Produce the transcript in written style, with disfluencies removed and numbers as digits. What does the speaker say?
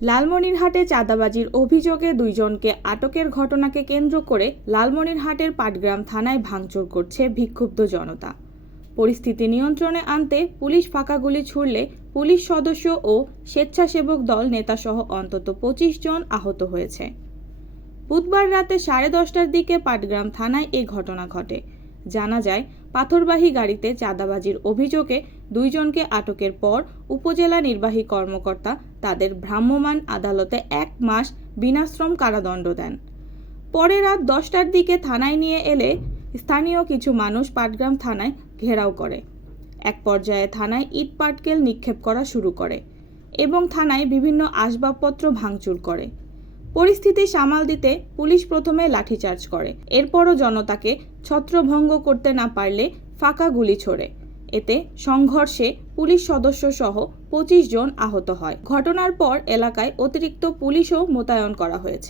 লালমনিরহাটে চাঁদাবাজির অভিযোগে দুইজনকে আটকের ঘটনাকে কেন্দ্র করে লালমনিরহাটের পাটগ্রাম থানায় ভাঙচুর করছে বিক্ষুব্ধ জনতা। পরিস্থিতি নিয়ন্ত্রণে আনতে পুলিশ ফাঁকা গুলি ছুড়লে পুলিশ সদস্য ও স্বেচ্ছাসেবক দল নেতাসহ অন্তত 25 জন আহত হয়েছে। বুধবার রাতে 10:30টার দিকে পাটগ্রাম থানায় এই ঘটনা ঘটে। জানা যায়, পাথরবাহী গাড়িতে চাঁদাবাজির অভিযোগে দুইজনকে আটকের পর উপজেলা নির্বাহী কর্মকর্তা তাদের ভ্রাম্যমাণ আদালতে 1 মাস বিনাশ্রম কারাদণ্ড দেন। পরে রাত 10টার দিকে থানায় নিয়ে এলে স্থানীয় কিছু মানুষ পাটগ্রাম থানায় ঘেরাও করে। এক পর্যায়ে থানায় ইট পাটকেল নিক্ষেপ করা শুরু করে এবং থানায় বিভিন্ন আসবাবপত্র ভাঙচুর করে। পরিস্থিতি সামাল দিতে পুলিশ প্রথমে লাঠিচার্জ করে, এরপরও জনতাকে ছত্রভঙ্গ করতে না পারলে ফাঁকা গুলি ছোড়ে। এতে সংঘর্ষে পুলিশ সদস্য সহ 25 জন আহত হয়। ঘটনার পর এলাকায় অতিরিক্ত পুলিশও মোতায়েন করা হয়েছে।